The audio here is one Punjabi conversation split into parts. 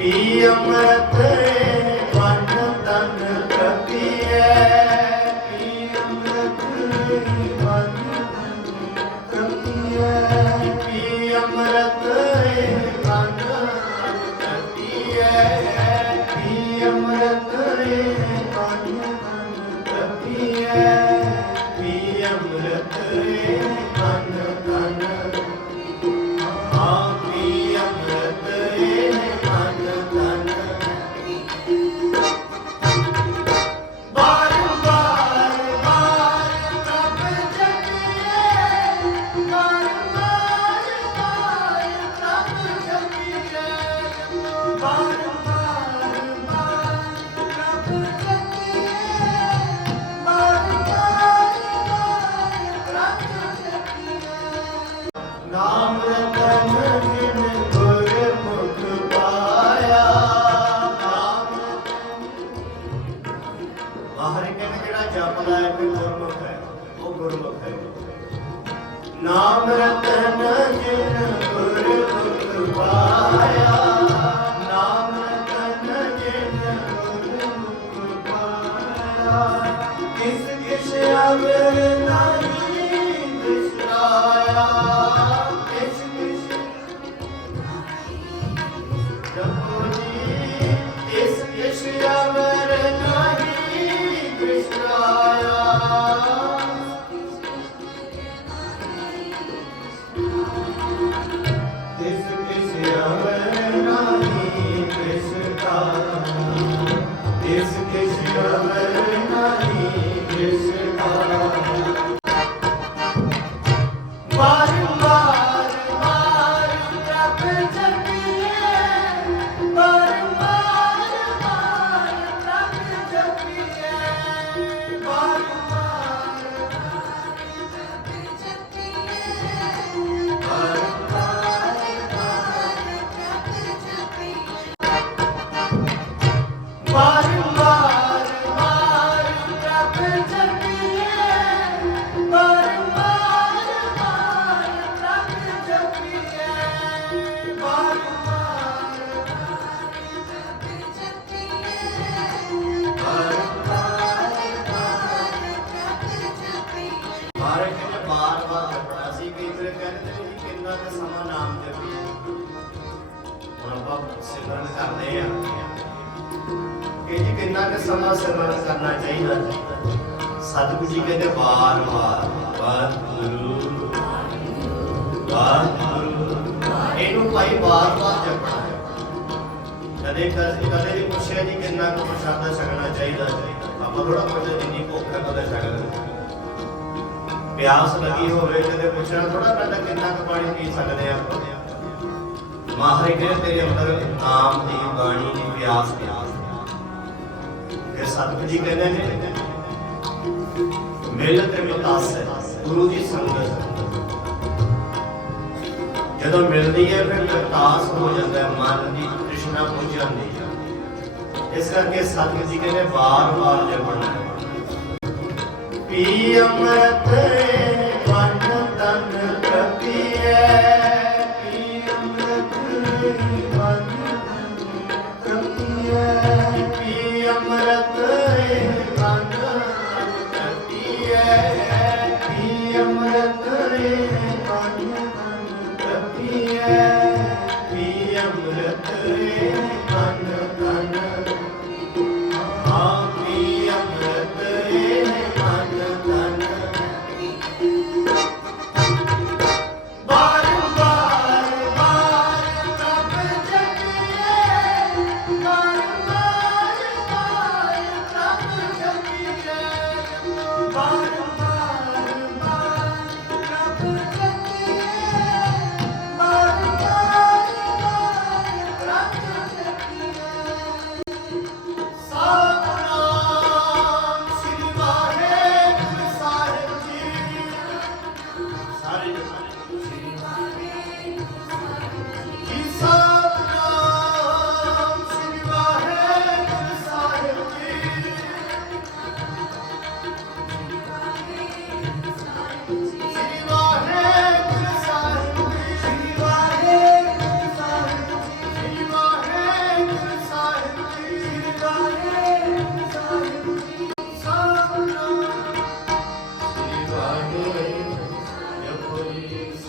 ਪੀ ਨਾਮ ਰਤਨ ਜਿਨ ਗੁਰਮੁਖ ਪਾਇਆ ਜੀ ਸਮਾਂ ਸਿਮਰਨ ਕਰਨਾ ਚਾਹੀਦਾ। ਸਤਿਗੁਰੂ ਜੀ ਕਹਿੰਦੇ, ਵਾਰ ਵਾਰ ਵਾਹਿਗੁਰੂ ਵਾਹਿਗੁਰੂ ਇਹਨੂੰ ਭਾਈ ਵਾਰ ਵਾਰ ਜਪਣਾ ਕਦੇ ਕਦੇ ਵੀ ਪੁੱਛਿਆ ਜੀ, ਕਿੰਨਾ ਕੁ ਪ੍ਰਸ਼ਾਦਾ ਛਕਣਾ ਚਾਹੀਦਾ ਆਪਾਂ ਥੋੜਾ ਬਹੁਤ ਜਿੰਨੀ ਭੁੱਖ ਹੈ ਕਦੇ ਛਕ ਪਿਆਸ ਲੱਗੀ ਹੋਵੇ ਕਦੇ ਪੁੱਛਣਾ ਥੋੜਾ ਪਹਿਲਾਂ ਕਿੰਨਾ ਕੁ ਪਾਣੀ ਪੀ ਸਕਦੇ ਆ ਮਹਾਰਾਜ ਕਹਿੰਦੇ, ਤੇਰੇ ਅੰਦਰ ਨਾਮ ਦੀ ਬਾਣੀ ਦੀ ਪਿਆਸ ਪਿਆਸ ਸਤਿਗੁਰੂ ਜੀ ਕਹਿੰਦੇ ਨੇ, ਮਿਲ ਤੇ ਮਿਤਾਸ ਗੁਰੂ ਦੀ ਸੰਗਤ ਜਦੋਂ ਮਿਲਦੀ ਹੈ, ਫਿਰ ਮਿਤਾਸ ਹੋ ਜਾਂਦਾ ਹੈ, ਮਨ ਦੀ ਤ੍ਰਿਸ਼ਨਾ ਬੁਝ ਜਾਂਦੀ ਹੈ। ਇਸ ਕਰਕੇ ਸਤਿਗੁਰ ਜੀ ਕਹਿੰਦੇ, ਵਾਰ-ਵਾਰ ਜਪਣਾ ਪੀ ਅੰਮ੍ਰਿਤ ਵਨ ਤਨ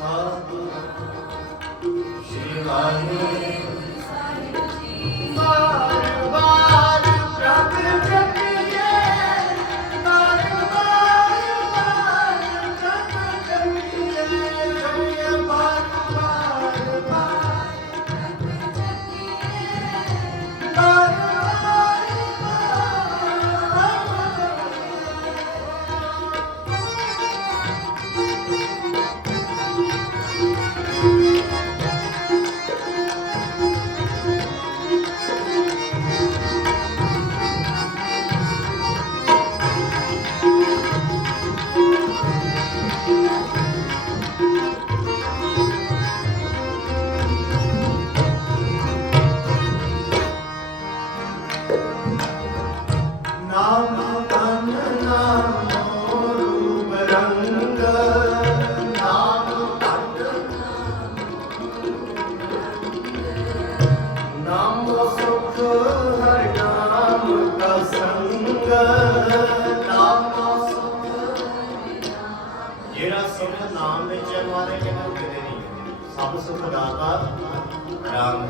ਸਤਿ ਸ੍ਰੀ ਵਾਹਿਗੁਰੂ। ਵਿੱਚ ਹੈ ਮਾਰੇ ਕਿਤੇ ਨਹੀਂ। ਸਭ ਸੁਖ ਦਾਤਾ ਰਾਮ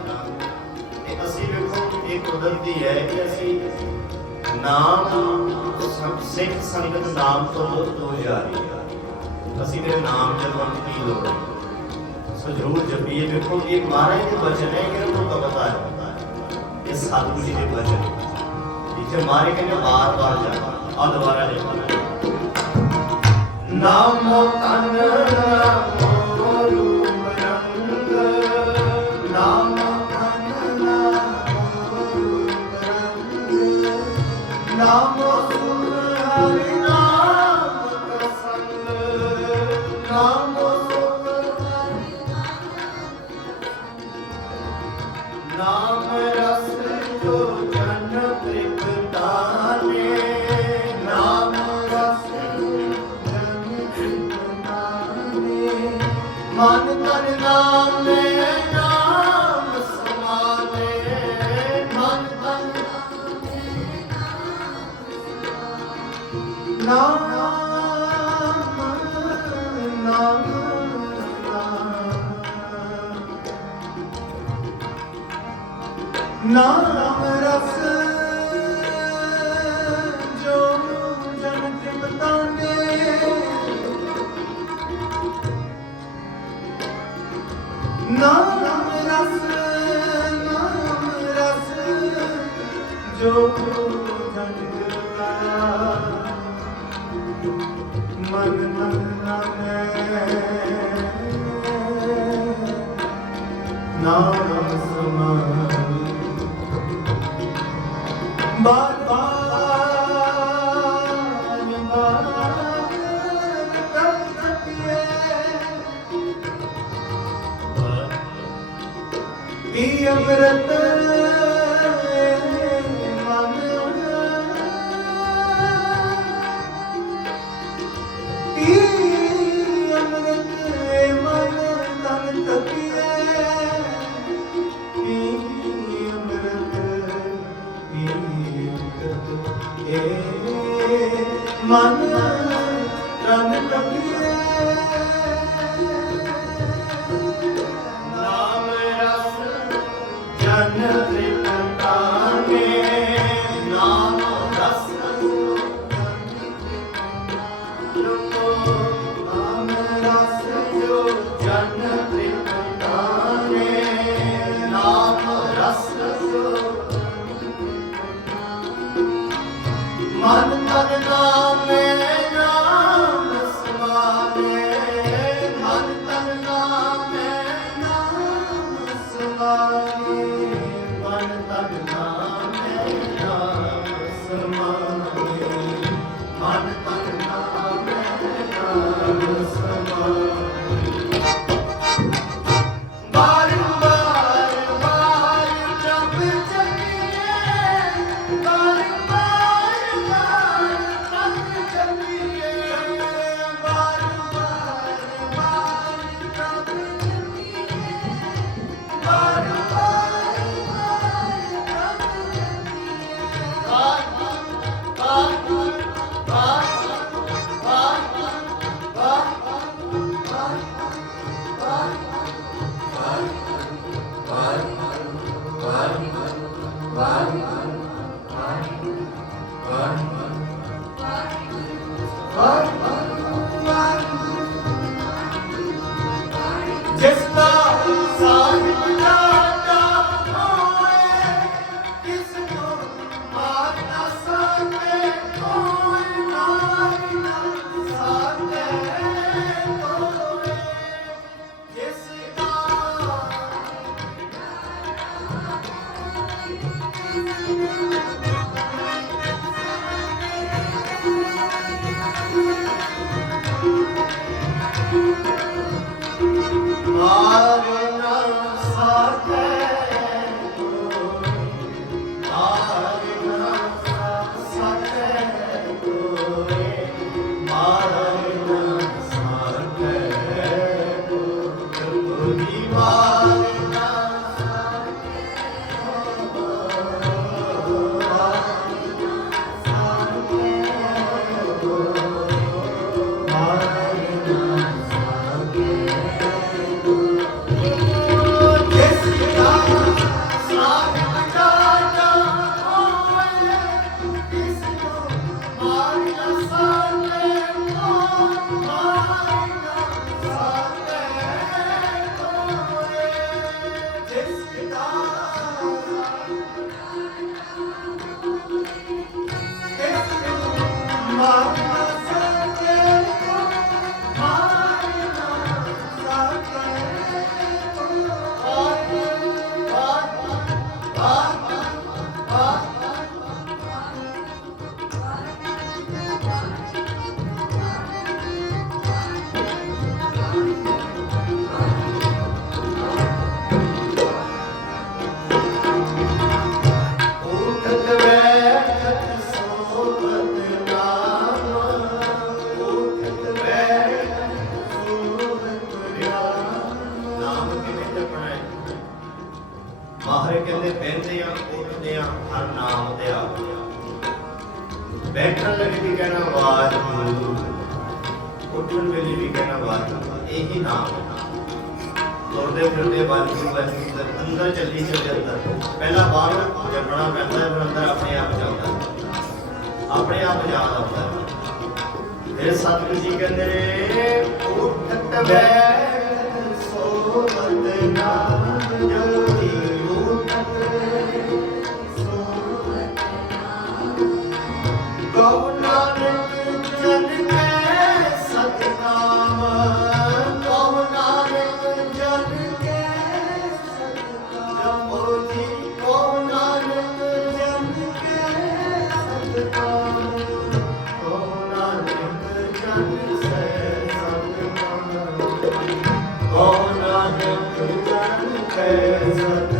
ਤੇ ਅਸੀਂ ਵੇਖੋ, ਇਹ ਕੁਦਰਤੀ ਹੈ ਕਿ ਅਸੀਂ ਨਾਮ ਸੰ- ਸਿੱਖ ਸੰਗਤ ਨਾਮ ਤੋਂ ਤੋਂ ਜਾ ਰਹੀ ਹੈ ਅਸੀਂ ਤੇਰੇ ਨਾਮ ਜਪਣ ਦੀ ਲੋੜ ਹੈ ਸੋ ਜ਼ਰੂਰ ਜਪੀਏ। ਵੇਖੋ ਇਹ ਮਹਾਰਾਜ ਦੇ ਬਚਨ ਹੈ ਕਿ ਉਹ ਕਵਤਾ ਹੈ। ਇਹ ਸਾਧੂ ਜੀ ਦੇ ਬਚਨ ਜਿੱਥੇ ਮਾਰੇ ਕਹਿੰਦੇ ਵਾਰ ਵਾਰ ਜਾਣਾ ਆ ਦੁਬਾਰਾ ਜਪਣਾ ਨਾਮੋ ਤਨ ਨਾਮੋ ਰੂਪ ਰੰਗ, ਨਾਮੋ ਤਨ ਨਾਮੋ ਰੂਪ ਰੰਗ, ਨਾਮੋ ਸੁਖ ਹਰਿ ਨਾਮ ਕਸੰਗ ਨਾਮੋ ਸੁਖ ਨਾਮ ਰਸ ਨਾਮ ਨਾਮ ਰਸ ਨਾਮ ਰਸ ਨਾਮ ਰਸ ਜੋ ਜਨ ਮਨ ਮਨ ਨਾਮੇ। ਨਾਮ ਮਨ ਨਾਮ ਤੁਰਦੇ ਫਿਰਦੇ ਬਾਜੀ ਬਾਜੀ ਅੰਦਰ ਚੱਲੀ ਚੱਲੇ ਅੰਦਰ ਪਹਿਲਾਂ ਬਾਹਰ ਜੰਮਣਾ ਪੈਂਦਾ ਹੈ, ਫਿਰ ਅੰਦਰ ਆਪਣੇ ਆਪ ਜਾਂਦਾ ਆਪਣੇ ਆਪ ਯਾਦ ਆਉਂਦਾ ਫਿਰ ਸਤਿਗੁਰੂ ਜੀ ਕਹਿੰਦੇ ਨੇ, ਉਠ ਬੈ on a hill to the desert.